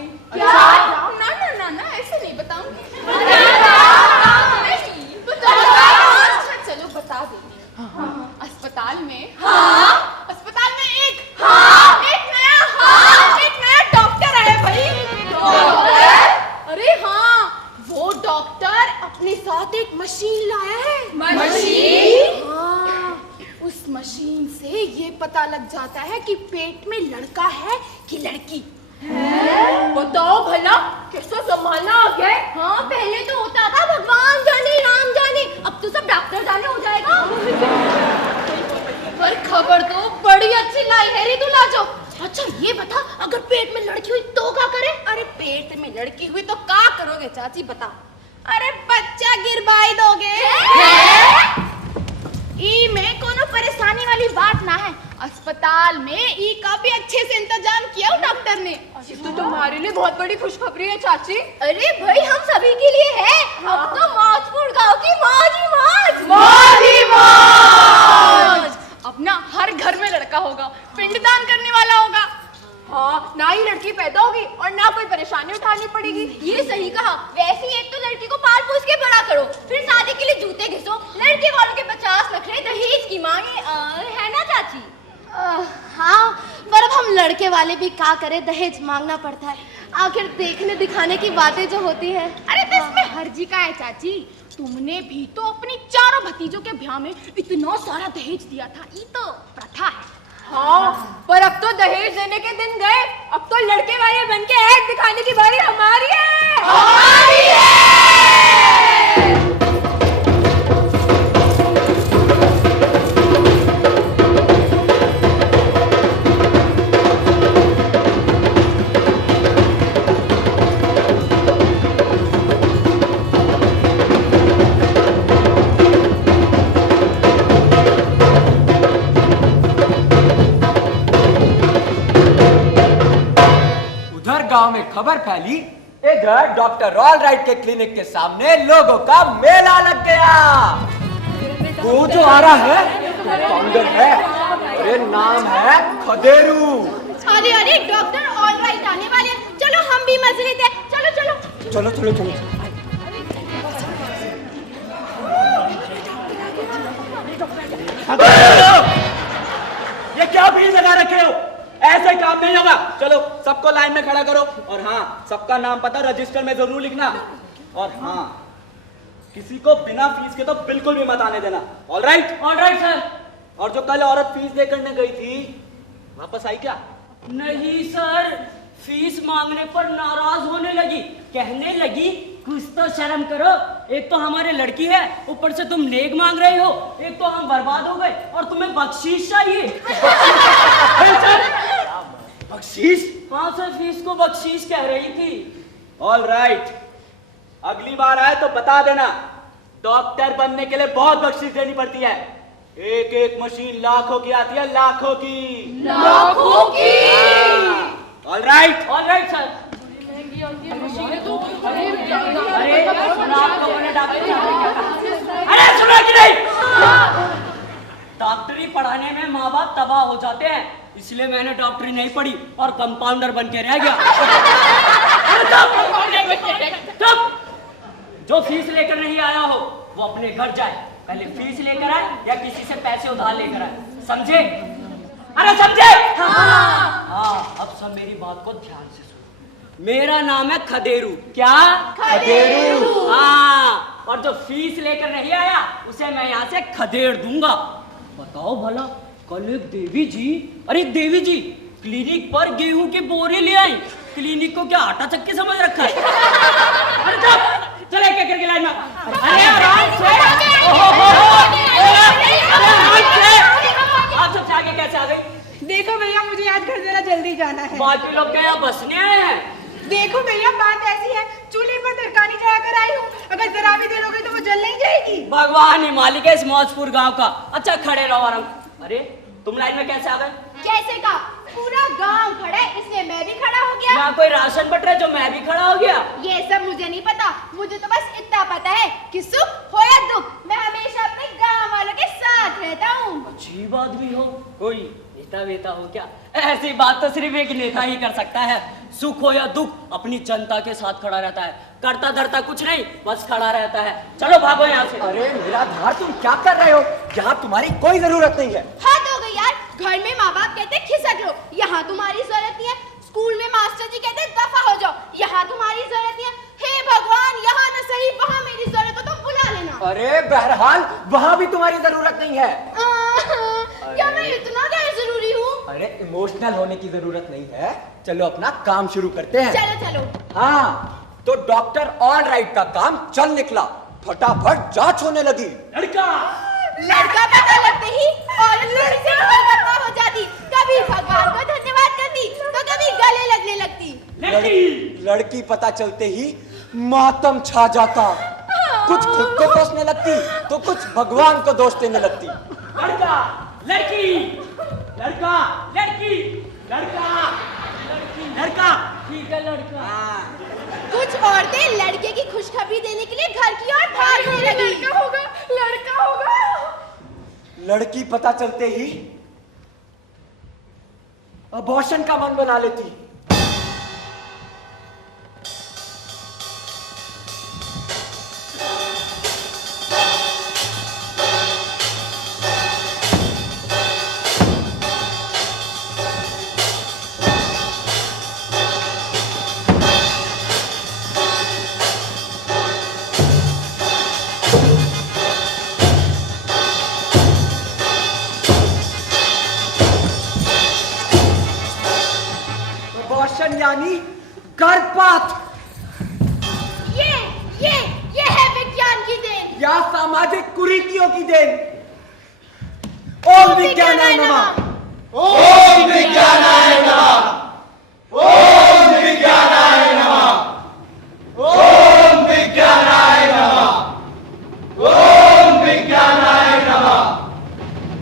गई। क्या? ना ना ना ना ऐसे नहीं बताऊंगी। अच्छा चलो बता देती हूँ। अस्पताल में एक नया डॉक्टर आया भाई। अरे हाँ, वो डॉक्टर अपने साथ एक मशीन लाया है। मशीन? हाँ, उस मशीन से ये पता लग जाता है कि पेट में लड़का है कि लड़की। बताओ भला कैसा संभालना आ गया? हाँ, पहले तो होता था भगवान जाने राम जाने, अब तो सब डॉक्टर जाने हो जाएगा। पर खबर तो बड़ी अच्छी लाई है रे दुलाजो। अच्छा ये बता, अगर पेट में लड़की हुई तो क्या करे? अरे पेट में लड़की हुई तो क्या करोगे चाची बता? अरे बच्चा गिरवाई दोगे। ई में कोनो परेशानी वाली बात ना है। अस्पताल में ई का भी अच्छे से इंतजाम किया डॉक्टर ने। तो तुम्हारे लिए बहुत बड़ी खुशखबरी है चाची। अरे भाई हम सभी के लिए है। अब तो मौजपुर गांव की मौज ही मौज। अब ना हर घर में लड़का होगा, पिंडदान करने वाला होगा। हाँ, ना ही लड़की पैदा होगी और ना कोई परेशानी उठानी पड़ेगी। ये सही कहा। वैसे ही एक तो लड़की को पाल पोस के बड़ा करो, फिर शादी के लिए जूते घिसो, लड़के वालों के 50 नखरे दहेज की मांगे, है ना चाची? हाँ, पर अब हम लड़के वाले भी क्या करें, दहेज मांगना पड़ता है। आखिर देखने दिखाने की बातें जो होती है। अरे तो इसमें हर्जी का है चाची? तुमने भी तो अपनी चारों भतीजों के ब्याह में इतना सारा दहेज दिया था, ये तो प्रथा है। हाँ, पर अब तो दहेज देने के दिन गए, अब तो लड़के वाले बन के ऐड दिखाने की बारी हमारी है। गांव में खबर फैली, इधर डॉक्टर ऑलराइट के क्लिनिक के सामने लोगों का मेला लग गया। वो जो आ रहा है फाउंडर है, अरे नाम है खदेरू। अरे डॉक्टर ऑलराइट आने वाले हैं, चलो हम भी मजे लेते हैं। चलो चलो चलो चलो चलो। ये क्या भीड़ लगा रखे हो? ऐसे काम नहीं होगा। चलो सबको लाइन में खड़ा करो और हाँ, सबका नाम पता रजिस्टर में जरूर लिखना। और हाँ, किसी को बिना फीस के तो बिल्कुल भी मत आने देना। ऑलराइट? Alright sir. और जो कल औरत फीस दे करने गई थी, वापस आई क्या? नहीं सर, फीस मांगने पर नाराज होने लगी, कहने लगी कुछ तो शर्म करो, एक तो हमारे लड़की है, ऊपर से तुम नेक मांग रहे हो, एक तो हम बर्बाद हो गए और तुम्हें बख्शीश चाहिए। बख्शीश? हाँ सर, फीस को बख्शीश कह रही थी। ऑलराइट, अगली बार आए तो बता देना, डॉक्टर बनने के लिए बहुत बख्शीश देनी पड़ती है। एक एक मशीन लाखों की आती है, लाखों की। ऑलराइट? Alright sir. अरे सुना कि नहीं? डॉक्टरी पढ़ाने में माँ बाप तबाह हो जाते हैं, इसलिए मैंने डॉक्टरी नहीं पढ़ी और कंपाउंडर बन के रह गया। चुप! जो फीस लेकर नहीं आया हो वो अपने घर जाए, पहले फीस लेकर आए या किसी से पैसे उधार लेकर आए, समझे? अरे समझे? हाँ, अब सब मेरी बात को ध्यान से सुनो। मेरा नाम है खदेरू। क्या? खदेरू। हाँ, और जो फीस लेकर नहीं आया उसे मैं यहाँ से खदेड़ दूंगा। बताओ भला, कल एक देवी जी, अरे देवी जी क्लिनिक पर गेहूं के बोरे ले आई, क्लिनिक को क्या आटा चक्की समझ रखा है? अरे चले क्या करके लाइन में। अरे आराम से। आप सबसे आगे कैसे आ गई? देखो भैया, मुझे आज घर जरा जल्दी जाना है। बाकी लोग क्या यहाँ बसने आए हैं? देखो भैया, बात ऐसी है, चूल्हे पर तरकारी चढ़ाकर आई हूँ, अगर जरा भी देर हो गई तो वो जल नहीं जाएगी। भगवान ही मालिक है इस मौजपुर गांव का। अच्छा खड़े रहो आराम। अरे तुम लाइन में कैसे आ गए? कैसे का? पूरा गांव खड़ा है, इसलिए मैं भी खड़ा हो गया। यहाँ कोई राशन बट रहा है जो मैं भी खड़ा हो गया? ये सब मुझे नहीं पता, मुझे तो बस इतना पता है कि सुख हो या दुख मैं हमेशा अपने गांव वालों के साथ रहता हूँ। अच्छी बात भी हो, कोई नेता वेता हो क्या? ऐसी बात तो सिर्फ एक नेता ही कर सकता है। सुख हो या दुख अपनी जनता के साथ खड़ा रहता है, करता धरता कुछ नहीं, बस खड़ा रहता है। चलो भागो यहाँ से। अरे निराधार, तुम क्या कर रहे हो? यहाँ तुम्हारी कोई जरूरत नहीं है। हद हो गई यार, घर में माँ बाप कहते खिसक लो, यहाँ तुम्हारी जरूरत नहीं है। स्कूल में मास्टर जी कहते दफा हो जाओ, यहाँ तुम्हारी जरूरत नहीं है। हे भगवान, यहाँ न सही वहाँ मेरी जरूरत हो तो बुला लेना। अरे बहरहाल वहाँ भी तुम्हारी जरूरत नहीं है। क्या मैं इतना गैर जरूरी हूँ? अरे इमोशनल होने की जरूरत नहीं है। चलो अपना काम शुरू करते हैं। चलो चलो। हाँ, तो डॉक्टर ऑल राइट का काम चल निकला। फटाफट जांच होने लगी। लड़का पता लगते ही औरत लड़की से कलकत्ता हो जाती, कभी भगवान को धन्यवाद करती तो कभी गले लगने लगती। लड़की पता चलते ही मातम छा जाता। कुछ खुद को कोसने लगती तो कुछ भगवान को दोष देने लगती। लड़का, लड़की, लड़का, लड़की, लड़का, लड़की, लड़का, ठीक है लड़का। कुछ औरतें लड़के की खुशखबरी देने के लिए घर की ओर भागने लगी। लड़का होगा, लड़का होगा। लड़की पता चलते ही अबॉर्शन का मन बना लेती। यानी गर्भपात। ये है विज्ञान की देन या सामाजिक कुरीतियों की देन। ओम विज्ञानाय नमः। ओम विज्ञानाय नमः। ओम विज्ञानाय नमः। ओम विज्ञानाय नमः। ओम विज्ञानाय नमः।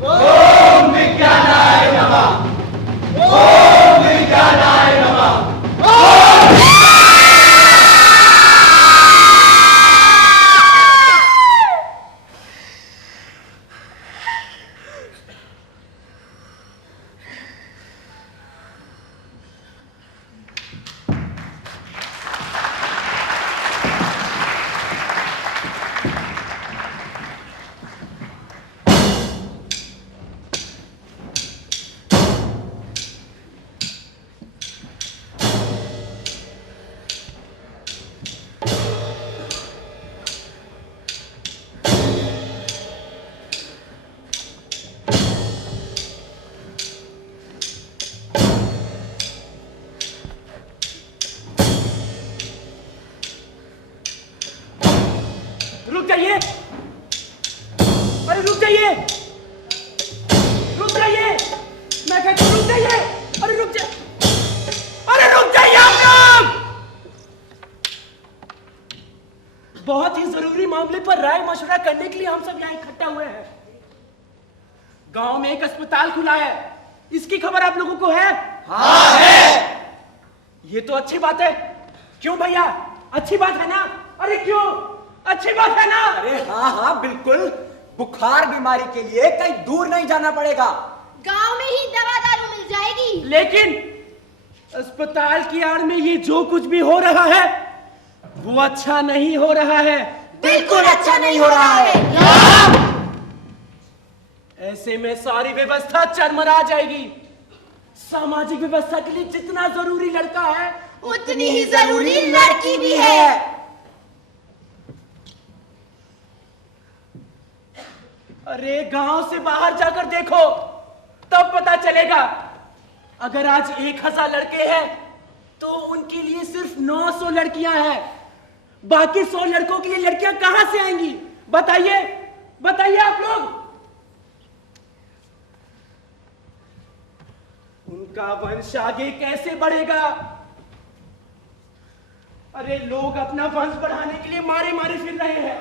ओम विज्ञानाय नमः। ओम विज्ञानाय नमः। रुक जाइए, अरे रुक जाइए, रुक जाइए, मैं कहता हूं रुक जाइए, अरे रुक जा, अरे रुक जाइए आप लोग। बहुत ही जरूरी मामले पर राय मशवरा करने के लिए हम सब यहाँ इकट्ठा हुए हैं। गांव में एक अस्पताल खुला है, इसकी खबर आप लोगों को है? हाँ है। ये तो अच्छी बात है। क्यों भैया, अच्छी बात है ना? अरे क्यों अच्छी बात है ना? अरे हाँ हाँ बिल्कुल। बुखार बीमारी के लिए कहीं दूर नहीं जाना पड़ेगा, गांव में ही दवा दारू मिल जाएगी। लेकिन अस्पताल की आड़ में ये जो कुछ भी हो रहा है वो अच्छा नहीं हो रहा है। बिल्कुल अच्छा नहीं हो रहा है। ऐसे में सारी व्यवस्था चरमरा जाएगी। सामाजिक व्यवस्था के लिए जितना जरूरी लड़का है उतनी ही जरूरी लड़की भी है। अरे गांव से बाहर जाकर देखो तब पता चलेगा। अगर आज 1000 लड़के हैं तो उनके लिए सिर्फ 900 लड़कियां हैं। बाकी 100 लड़कों के लिए लड़कियां कहां से आएंगी? बताइए, बताइए आप लोग। उनका वंश आगे कैसे बढ़ेगा? अरे लोग अपना वंश बढ़ाने के लिए मारे मारे फिर रहे हैं,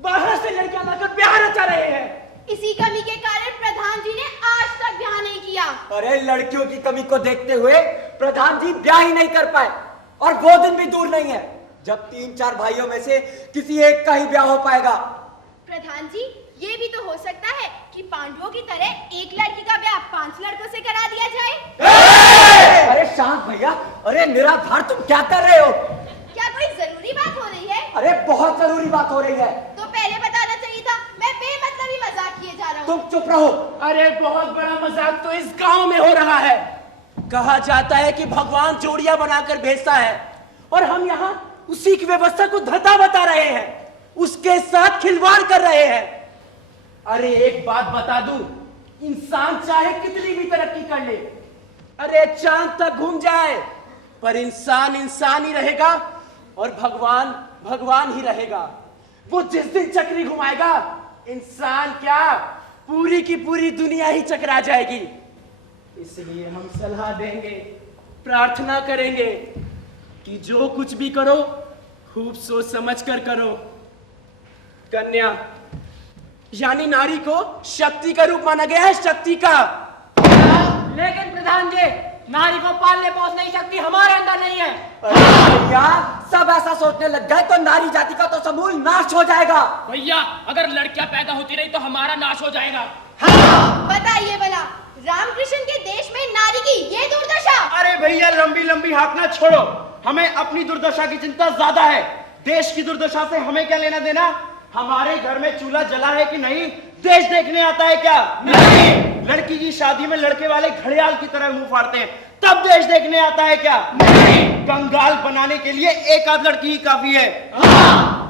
बाहर से लड़कियां लाकर ब्याह रचा रहे हैं। इसी कमी के कारण प्रधान जी ने आज तक ब्याह नहीं किया। अरे लड़कियों की कमी को देखते हुए प्रधान जी ब्याह ही नहीं कर पाए, और वो दिन भी दूर नहीं है जब 3-4 भाइयों में से किसी एक का ही ब्याह हो पाएगा। प्रधान जी, ये भी तो हो सकता है कि पांडवों की तरह एक लड़की का ब्याह 5 लड़कों से करा दिया जाए। अरे शांत भैया, अरे निराधार तुम क्या कर रहे हो? क्या कोई जरूरी बात हो रही है? अरे बहुत जरूरी बात हो रही है। तो पहले बताना चाहिए था, मैं बेमतलबी मजाक किए जा रहा हूँ। तुम चुप रहो। अरे बहुत बड़ा मजाक तो इस गांव में हो रहा है। कहा जाता है कि भगवान जोड़ियां बनाकर भेजता है और हम यहाँ उसी की व्यवस्था को धता बता रहे हैं, उसके साथ खिलवाड़ कर रहे हैं। अरे एक बात बता दूं, इंसान चाहे कितनी भी तरक्की कर ले, अरे चांद तक घूम जाए, पर इंसान इंसान ही रहेगा और भगवान भगवान ही रहेगा। वो जिस दिन चक्री घुमाएगा, इंसान क्या पूरी की पूरी दुनिया ही चकरा जाएगी। इसलिए हम सलाह देंगे, प्रार्थना करेंगे कि जो कुछ भी करो खूब सोच समझ कर करो। कन्या यानी नारी को शक्ति का रूप माना गया है, शक्ति का। लेकिन प्रधान जी, नारी को पालने पोसने की शक्ति हमारे अंदर नहीं है। भैया सब ऐसा सोचने लग गए तो नारी जाति का तो समूल नाश हो जाएगा। भैया अगर लड़कियां पैदा होती रही तो हमारा नाश हो जाएगा। बताइए भला, रामकृष्ण के देश में नारी की ये दुर्दशा। अरे भैया लंबी लंबी हाँकना छोड़ो, हमें अपनी दुर्दशा की चिंता ज्यादा है। देश की दुर्दशा से हमें क्या लेना देना? हमारे घर में चूल्हा जला है कि नहीं, देश देखने आता है क्या? नहीं। लड़की की शादी में लड़के वाले घड़ियाल की तरह मुंह फाड़ते हैं, तब देश देखने आता है क्या? नहीं। कंगाल बनाने के लिए एक आध लड़की ही काफी है।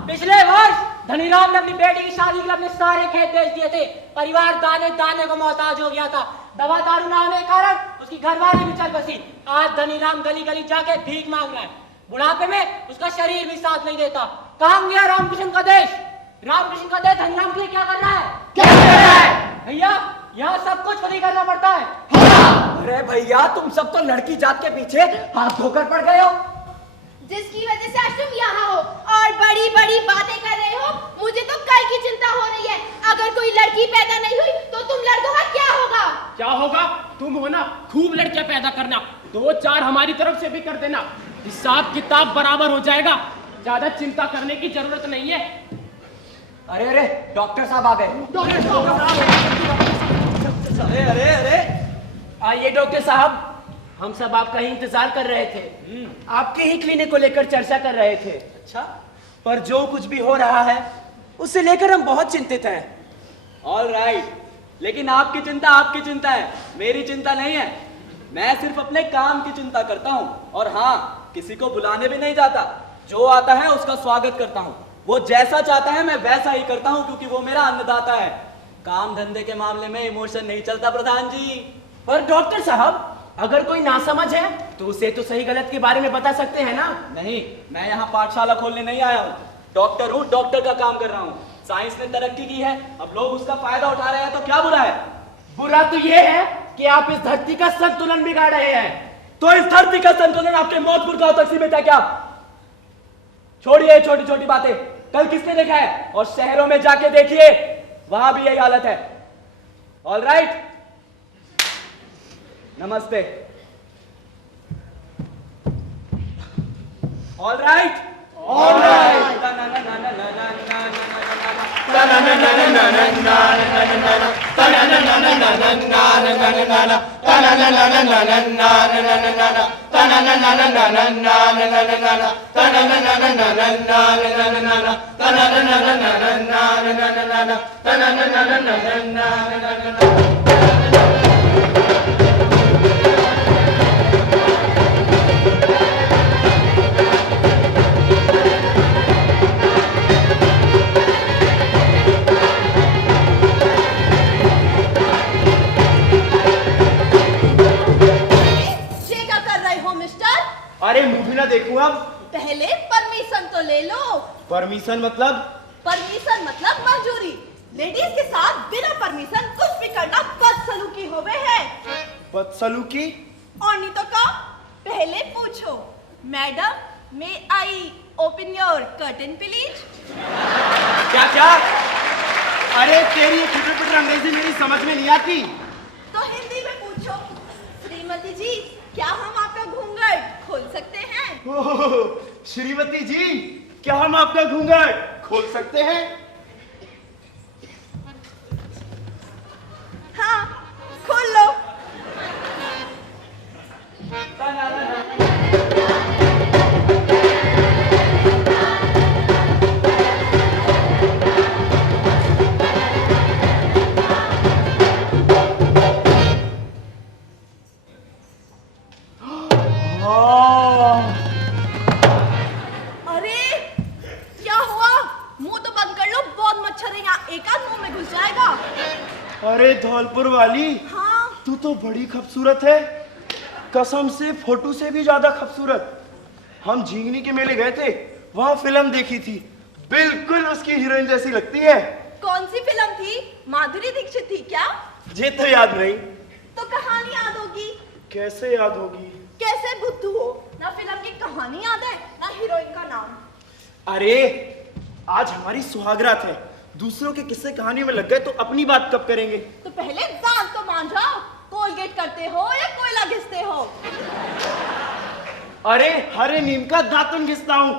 पिछले वर्ष धनीराम ने अपनी बेटी की शादी के लिए अपने सारे खेत बेच दिए थे। परिवार दाने दाने को मोहताज हो गया था। दवा दारू ना होने के कारण उसकी घरवाली भी चल बसी। आज धनीराम गली गली जाके भीख मांग रहा है। बुढ़ापे में उसका शरीर भी साथ नहीं देता। कहाँ गया रामकृष्ण का देश? रामकृष्ण का देश धनीराम के लिए क्या कर रहा है? क्या कर रहा है? भैया यहाँ सब कुछ खुद ही करना पड़ता है। अरे भैया तुम सब तो लड़की जात के पीछे हाथ धोकर पड़ गए हो, जिसकी वजह से आज तुम यहाँ हो और बड़ी बड़ी बातें कर रहे हो। मुझे तो कल की चिंता हो रही है। अगर कोई लड़की पैदा नहीं हुई तो तुम लड़कों का क्या होगा? क्या होगा? तुम हो ना, खूब लड़कियां पैदा करना, 2-4 हमारी तरफ से भी कर देना, हिसाब किताब बराबर हो जाएगा। ज्यादा चिंता करने की जरूरत नहीं है। अरे अरे डॉक्टर साहब आ गए। अरे अरे अरे आइए डॉक्टर साहब, हम सब आपका ही इंतजार कर रहे थे। आपके ही क्लिनिक को लेकर चर्चा कर रहे थे। अच्छा, पर जो कुछ भी हो रहा है उसे लेकर हम बहुत चिंतित हैं। ऑल राइट, लेकिन आपकी चिंता है, मेरी चिंता नहीं है। मैं सिर्फ अपने काम की चिंता करता हूँ और हाँ, किसी को बुलाने भी नहीं जाता। जो आता है उसका स्वागत करता हूँ। वो जैसा चाहता है मैं वैसा ही करता हूँ, क्योंकि वो मेरा अन्नदाता है। काम धंधे के मामले में इमोशन नहीं चलता प्रधान जी। पर डॉक्टर साहब, अगर कोई नासमझ है तो उसे तो सही गलत के बारे में बता सकते हैं ना? नहीं, मैं यहाँ पाठशाला खोलने नहीं आया हूँ। डॉक्टर हूँ, डॉक्टर का काम कर रहा हूँ। साइंस ने तरक्की की है, अब लोग उसका फायदा उठा रहे हैं, तो क्या बुरा है? बुरा तो ये है कि आप इस धरती का संतुलन बिगाड़ रहे हैं। तो इस धरती का संतुलन आपके मौतपुर गांव तक सीमित है क्या? छोड़िए छोटी छोटी बातें। कल किसने देखा है? और शहरों में जाके देखिए, वहां भी यही हालत है। ऑल राइट, नमस्ते। All right, all right. अरे मूवी ना देखूं अब? पहले परमिशन तो ले लो। परमिशन मतलब? परमिशन मतलब मंजूरी। लेडीज के साथ बिना परमिशन कुछ भी करना बदसलूकी होवे है। बदसलूकी? और नहीं तो का? पहले पूछो, madam may I open your curtain please? क्या क्या? अरे तेरी ये खिटर-पिटर अंग्रेजी मेरी समझ में नहीं आती। तो हिंदी में पूछो, श्रीमती जी क्या हम आपका घूंघट खोल सकते हैं? ओह, श्रीमती जी क्या हम आपका घूंघट खोल सकते हैं? धौलपुर वाली, हाँ। तू तो बड़ी खूबसूरत है, कसम से फोटो से भी ज्यादा खूबसूरत। हम झिंगनी के मेले गए थे, वहाँ फिल्म देखी थी, बिल्कुल उसकी हीरोइन जैसी लगती है। कौन सी फिल्म थी? माधुरी दीक्षित थी क्या? ये तो याद नहीं। तो कहानी याद होगी। कैसे याद होगी? कैसे बुद्धू हो, ना फिल्म की कहानी याद है ना हीरोइन का नाम। अरे आज हमारी सुहागरात है, दूसरों के किस्से कहानी में लग गए तो अपनी बात कब करेंगे? तो पहले दांत तो मान जाओ, कोलगेट करते हो या कोयला घिसते हो? अरे हरे नीम का दातुन घिसता हूँ।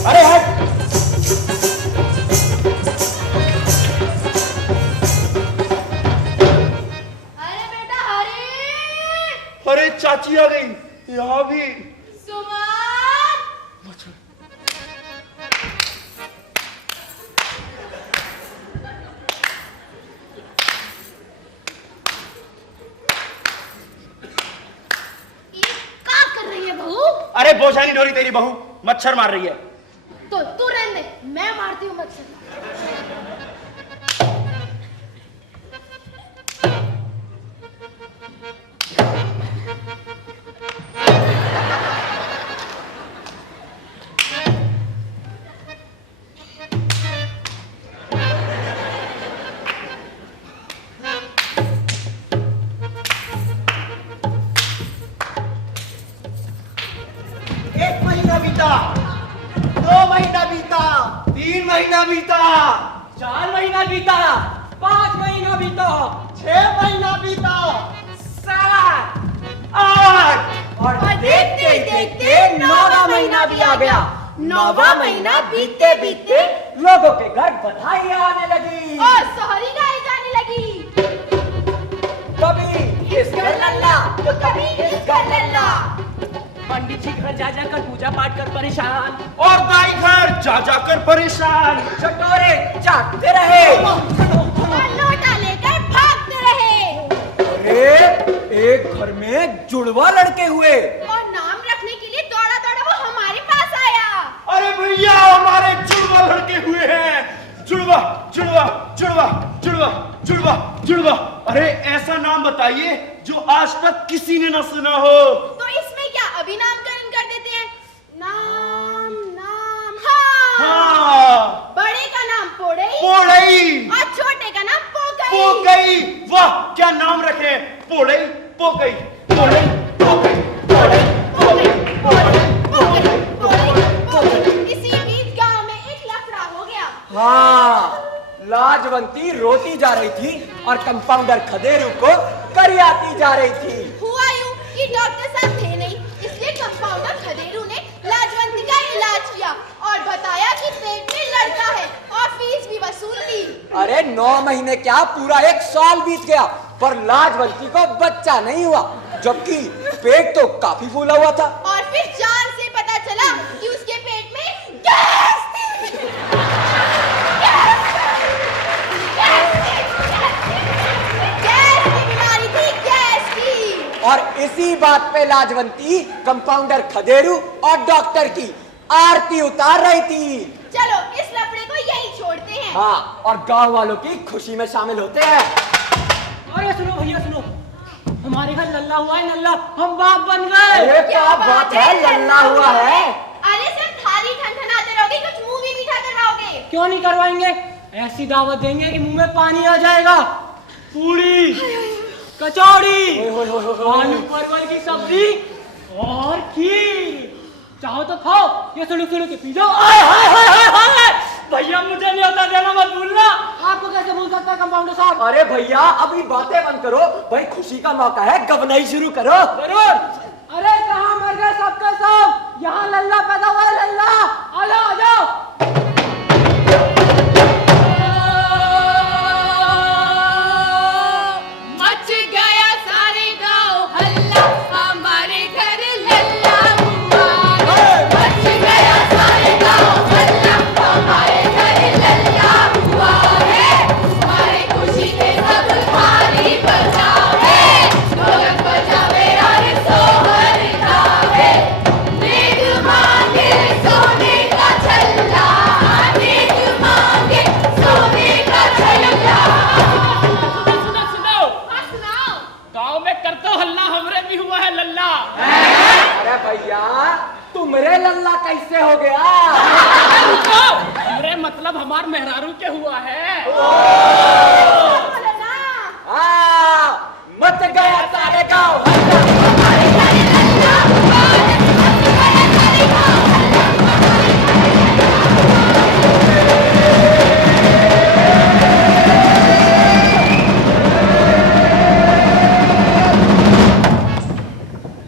अरे हट! अरे बेटा हरी, अरे चाची आ गई, यहाँ भी। सुमन, ये क्या कर रही है बहू? अरे बोझा नहीं ढोरी तेरी बहू, मच्छर मार रही है। तो तू रहने दे, मैं मारती हूँ मच्छर। एक महीना बीता, 2 महीना बीता, 3 महीना बीता, 4 महीना बीता, 5 महीना बीता, 6 महीना बीता, 7, 8 और देखते देखते 9वां महीना भी आ गया। 9वां महीना बीतते बीतते लोगों के घर बधाई आने लगी। और सोहरी गाई जाने लगी। कभी इस घर लल्ला तो कभी इस घर लल्ला। पंडित जी घर जा जाकर पूजा पाठ कर परेशान, और दाई घर जा जाकर परेशान। चटोरे चाटते रहे, और लोटा लेकर भागते रहे। अरे एक घर में जुड़वा लड़के हुए। और नाम रखने के लिए दौड़ा दौड़ा वो हमारे पास आया। अरे भैया हमारे जुड़वा लड़के हुए हैं, जुड़वा जुड़वा जुड़वा जुड़वा जुड़वा जुड़वा। अरे ऐसा नाम बताइए जो आज तक किसी ने ना सुना हो। तो इसमें क्या अभी नामकरण कर देते हैं? नाम नाम हाँ, हाँ, बड़े का नाम पोड़ई पोड़ई, और छोटे का नाम पोकई। पोकई। वाह क्या नाम रखे, पोड़ई पोकई, पोड़ई पोकई, पोड़ई पोकई, पोड़ई पोकई, पोड़ई, पोकई। इसी बीच गांव में एक लफड़ा हो गया। हाँ, लाजवंती रोती जा रही थी और कंपाउंडर खदेरू को करियाती जा रही थी। हुआ यूं कि डॉक्टर साहब थे नहीं, इसलिए कंपाउंडर खदेरू ने लाजवंती का इलाज किया और बताया कि पेट में लड़का है और फीस भी वसूल ली। अरे 9 महीने क्या, पूरा 1 साल बीत गया पर लाजवंती को बच्चा नहीं हुआ, जबकि पेट तो काफी फूला हुआ था। और फिर जान से पता चला कि उसके पेट में गैस थी। गैस की बीमारी थी, गैस की। और इसी बात पे लाजवंती कंपाउंडर खदेरू और डॉक्टर की आरती उतार रही थी। चलो इस लफड़े को यही छोड़ते हैं। हाँ, और गांव वालों की खुशी में शामिल होते हैं। अरे सुनो भैया सुनो, हमारे घर लल्ला हुआ है, लल्ला, हम बाप बन गए। अरे क्या बात है, लल्ला हुआ है। अरे सिर्फ थाली ठनठनाते रहोगे, कुछ मुंह भी मीठा करवाओगे? क्यों नहीं करवाएंगे, ऐसी दावत देंगे कि मुंह में पानी आ जाएगा। पूरी, कचौड़ी, आलू परवल की सब्जी और खीर। चाहो तो खाओ, ये सुलूक के पी जाओ। आय हाय हाय हाय हाय, भैया मुझे नहीं होता देना मत भूलना। आपको कैसे भूल सकता है कंपाउंडर साहब? अरे भैया अभी बातें बंद करो, भाई खुशी का मौका है, गबनाई शुरू करो। जरूर। अरे कहाँ मर गए सबके सब, यहाँ लल्ला पैदा हुआ है, लल्ला। चलो आ जाओ। मच गया सारे गांव हल्ला, हमारे घर लल्ला हुआ है। मच गया सारे गांव हल्ला, हमारे घर लल्ला हुआ है। हमारे खुशी के सब थाली बजावे, ढोलक बजावे और सोहर गावे। नेक मांगे सोने का छल्ला, नेक मांगे सोने का छल्ला। सुनो सुनो, हाँ, सुनाओ। गांव में कर तो हल्ला, हमरे भी हुआ है लल्ला। अरे भैया तुमरे लल्ला कैसे हो गया? हमरे मतलब हमार मेहरारू के हुआ है। बोलो ना। मच गया सारे गांव हल्ला।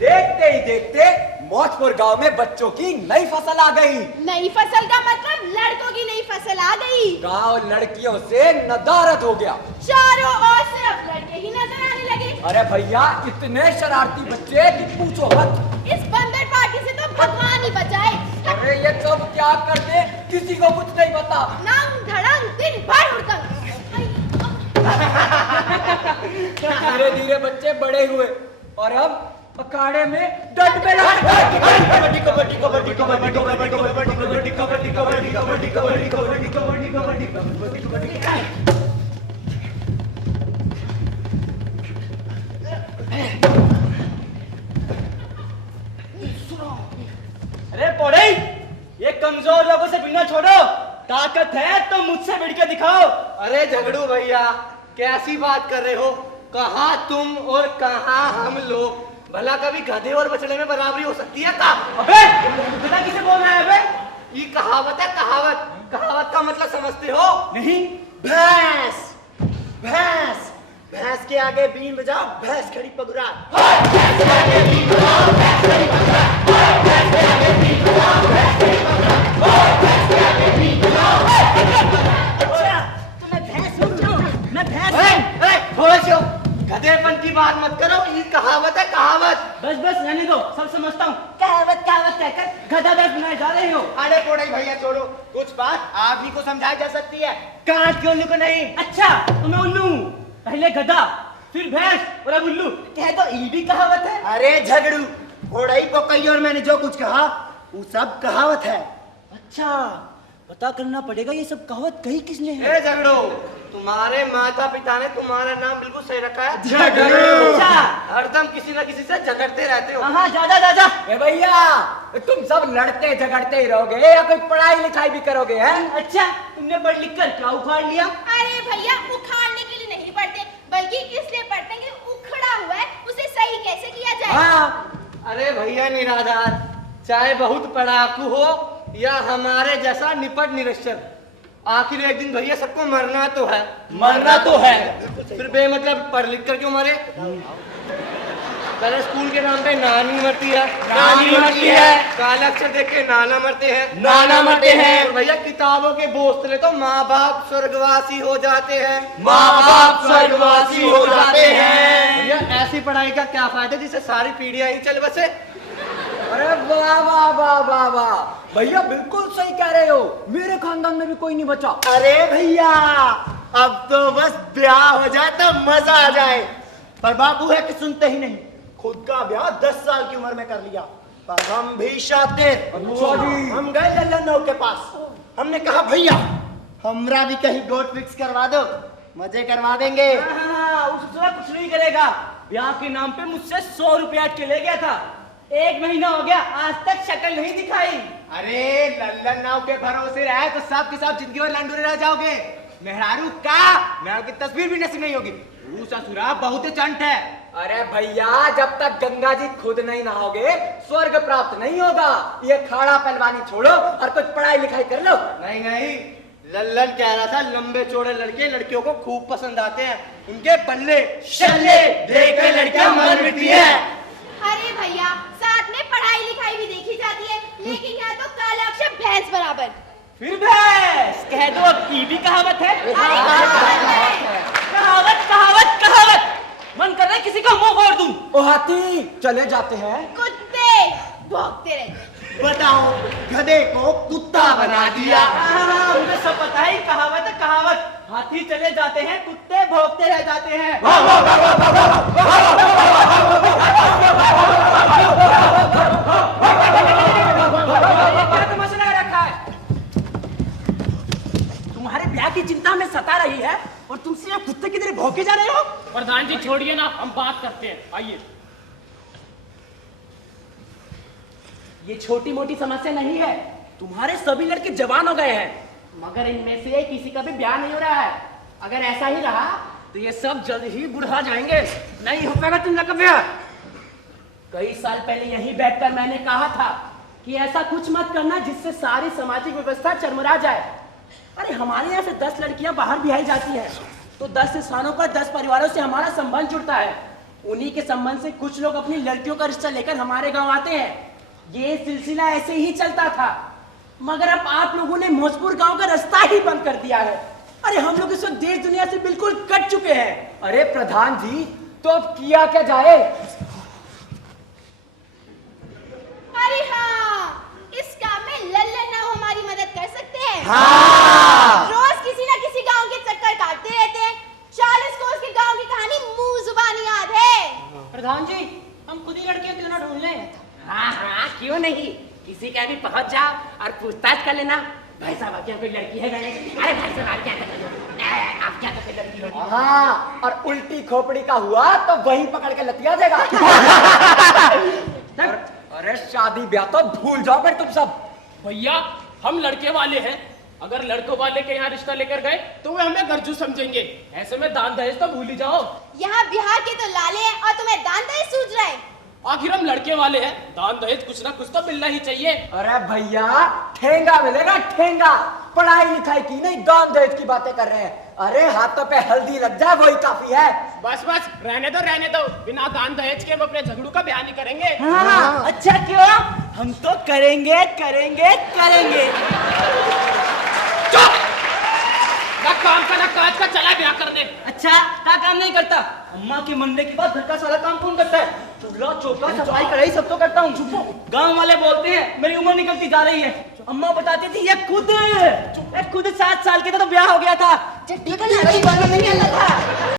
देखते ही देखते मौजपुर गांव में बच्चों की नई फसल आ गई। नई फसल का मतलब लड़कों की नई फसल आ गई। गांव लड़कियों से नदारद हो गया। चारों ओर सिर्फ लड़के ही नजर आने लगे। अरे भैया इतने शरारती बच्चे कि पूछो मत। इस बंदर पार्टी से तो भगवान ही बचाए। अरे ये सब क्या करते किसी को कुछ नहीं पता। नंग धड़ंग दिन भर हुड़कंग। धीरे धीरे बच्चे बड़े हुए और अब अखाड़े में डट में कबड्डी कबड्डी कबड्डी कबड्डी कबड्डी कबड्डी कबड्डी कबड्डी कबड्डी कबड्डी कबड्डी कबड्डी कबड्डी कबड्डी कबड्डी कबड्डी। अरे पौड़े, ये कमजोर लोगों से भिड़ना छोड़ो। ताकत है तो मुझसे भिड़ के दिखाओ। अरे झगड़ू भैया कैसी बात कर रहे हो? कहाँ तुम और कहाँ हम लोग? भला कभी गधे और बछड़े में बराबरी हो सकती है? का अबे पता किसे बोल रहा है? अबे ये कहावत है, कहावत। कहावत का मतलब समझते हो? नहीं। भैंस भैंस भैंस के आगे बीन बजाओ, भैंस खड़ी पगुरा। गधेपन की बात मत करो, ये कहावत है, कहावत। बस बस रहने दो, सब समझता हूँ। कहावत कहावत कहकर गधा दस बनाए जा रहे हो। अरे कोड़े भैया छोड़ो, कुछ बात आप ही को समझाई जा सकती है, काट के उल्लू को नहीं। अच्छा तो मैं उल्लू हूँ। पहले गधा फिर भैंस और अब उल्लू, कह तो ये भी कहावत है। अरे झगड़ू, घोड़ाई को कही और मैंने जो कुछ कहा वो सब कहावत है। अच्छा पता करना पड़ेगा ये सब कहावत कही किसने है। ए झगड़ू, तुम्हारे माता पिता ने तुम्हारा नाम बिल्कुल सही रखा है, झगड़ू। अच्छा हरदम किसी न किसी से झगड़ते रहते हो। हाँ जा जा जा जा। ए भैया तुम सब लड़ते झगड़ते ही रहोगे या कोई पढ़ाई लिखाई भी करोगे? हैं? अच्छा तुमने पढ़ लिख कर क्या उखाड़ लिया? अरे भैया उखाड़ने के लिए नहीं पढ़ते, बल्कि इसलिए पढ़ते हैं कि उखड़ा हुआ है उसे सही कैसे किया जाए। हाँ। अरे भैया निराधार, चाहे बहुत पढ़ाकू हो या हमारे जैसा निपट निरक्षर, आखिर एक दिन भैया सबको मरना तो है। मरना तो है। फिर बेमतलब पढ़ लिख कर क्यों मरे? पहले स्कूल के नाम पे नानी मरती है, नानी मरती है। काला अक्षर देख के नाना मरते हैं, नाना मरते हैं। और भैया किताबों के बोझ तले तो माँ बाप स्वर्गवासी हो जाते हैं। माँ बाप स्वर्गवासी हो जाते हैं। भैया ऐसी पढ़ाई का क्या फायदा जिससे सारी पीढ़ियां ही चल बसे? अरे वाह वाह वाह वाह वाह, भैया बिल्कुल सही कह रहे हो। मेरे खानदान में भी कोई नहीं बचा। अरे भैया अब तो बस ब्याह हो जाए तो मजा आ जाए, पर बाबू है कि सुनते ही नहीं। खुद का ब्याह 10 साल की उम्र में कर लिया, पर हम भी शातिर। हम गए लल्लन के पास, हमने कहा भैया हमरा भी कहीं गोट फिक्स करवा दो, मजे करवा देंगे। हाँ, उसका कुछ नहीं करेगा। ब्याह के नाम पे मुझसे 100 रुपया के ले गया था। 1 महीना हो गया, आज तक शक्ल नहीं दिखाई। अरे लल्लन नाव के भरोसे रहे तो सब के सब जिंदगी में लंडूरे रह जाओगे। मेहरारू का नाव की तस्वीर भी नसीब नहीं होगी। वो ससुरा बहुत चंट है। अरे भैया जब तक गंगा जी खुद नहीं नहाओगे स्वर्ग प्राप्त नहीं होगा। ये खाड़ा पहलवानी छोड़ो और कुछ पढ़ाई लिखाई कर लो। नहीं नहीं, लल्लन कह रहा था लंबे चौड़े लड़के लड़कियों को खूब पसंद आते हैं, उनके पल्ले शल्ले देख कर लड़कियां मर मिटती है। अरे भैया साथ में पढ़ाई लिखाई भी देखी जाती है, लेकिन यहाँ तो काला अक्षर भैंस बराबर। फिर भैंस कह दो, अब की भी कहावत है। कहावत कहावत कहावत, मन कर रहा है किसी का मुंह फोड़ दूं। ओ हाथी, चले जाते हैं। कुत्ते भौंकते रहते। बताओ, गधे को कुत्ता बना दिया। हाँ, मुझे सब पता है, कहावत है कहावत। हाथी चले जाते हैं, कुत्ते भौंकते रह जाते हैं। क्या तमाशा लगा रखा है? तुम्हारे ब्याह की चिंता में सता रही है और तुम सिर्फ कुत्ते की तरह भौंके जा रहे हो। प्रधान जी छोड़िए ना, हम बात करते हैं, आइए। ये छोटी मोटी समस्या नहीं है। तुम्हारे सभी लड़के जवान हो गए हैं, मगर इनमें से किसी का भी ब्याह नहीं हो रहा है। अगर ऐसा ही रहा तो ये सब जल्द ही बुढ़ा जाएंगे। नहीं हो पाएगा तुम लोग का ब्याह। कई साल पहले यहीं बैठकर मैंने कहा था कि ऐसा कुछ मत करना जिससे सारी सामाजिक व्यवस्था चरमरा जाए। अरे हमारे यहाँ से 10 लड़कियां बाहर ब्याही जाती हैं तो 10 स्थानों पर 10 परिवारों से हमारा संबंध जुड़ता है। उन्हीं के संबंध से कुछ लोग अपनी लड़कियों का रिश्ता लेकर हमारे गांव आते हैं। ये सिलसिला ऐसे ही चलता था, मगर अब आप लोगों ने मौजपुर गांव का रास्ता ही बंद कर दिया है। अरे हम लोग इस वक्त देश दुनिया से बिल्कुल कट चुके हैं। अरे प्रधान जी, तो अब किया क्या जाए? अरे हाँ, इस काम में लल्लन ना हमारी मदद कर सकते हैं। हाँ। रोज किसी ना किसी गांव के चक्कर काटते रहते हैं। 40 कोस के गांव की कहानी मुंह जुबानी याद है। प्रधान जी, हम खुद ही लड़कियां क्यों ना ढूंढ लें? हाँ हाँ, क्यों नहीं, किसी का भी पहुंच जाओ और पूछताछ कर लेना। भाई साहब, आपके यहाँ कोई लड़की है? अरे भाई साहब, आप क्या करते, आप क्या करते लड़की हो? हाँ, और उल्टी खोपड़ी का हुआ तो वहीं पकड़ के लतिया देगा। अरे शादी ब्याह तो भूल जाओ फिर तुम सब। भैया, हम लड़के वाले हैं, अगर लड़कों वाले के यहाँ रिश्ता लेकर गए तो वे हमें गर्जू समझेंगे। ऐसे में दान दहेज तो भूल ही जाओ। यहाँ बिहार के तो लाले हैं और तुम्हें दान दहेज सूझ रहा है। आखिर हम लड़के वाले हैं, दान दहेज कुछ ना कुछ तो मिलना ही चाहिए। अरे भैया, ठेंगा मिलेगा ठेंगा। पढ़ाई लिखाई की नहीं, दान दहेज की बातें कर रहे हैं। अरे हाथों पे हल्दी लग जाए वही काफी है। बस बस, रहने दो, बिना दान दहेज के हम अपने झगड़ू का बयान नहीं करेंगे। हाँ, अच्छा क्यों, हम तो करेंगे करेंगे करेंगे। चुप! ना काम का ना काज का, चला ब्याह करने। अच्छा, क्या काम नहीं करता? अम्मा के मरने के बाद घर का सारा काम कौन करता है? चूल्हा चौका सफाई कढ़ाई सब तो करता हूँ। गांव वाले बोलते हैं मेरी उम्र निकलती जा रही है। अम्मा बताती थी ये खुद 7 साल के थे तो ब्याह हो गया था। चट्टी का लड़की बनने नहीं आता था।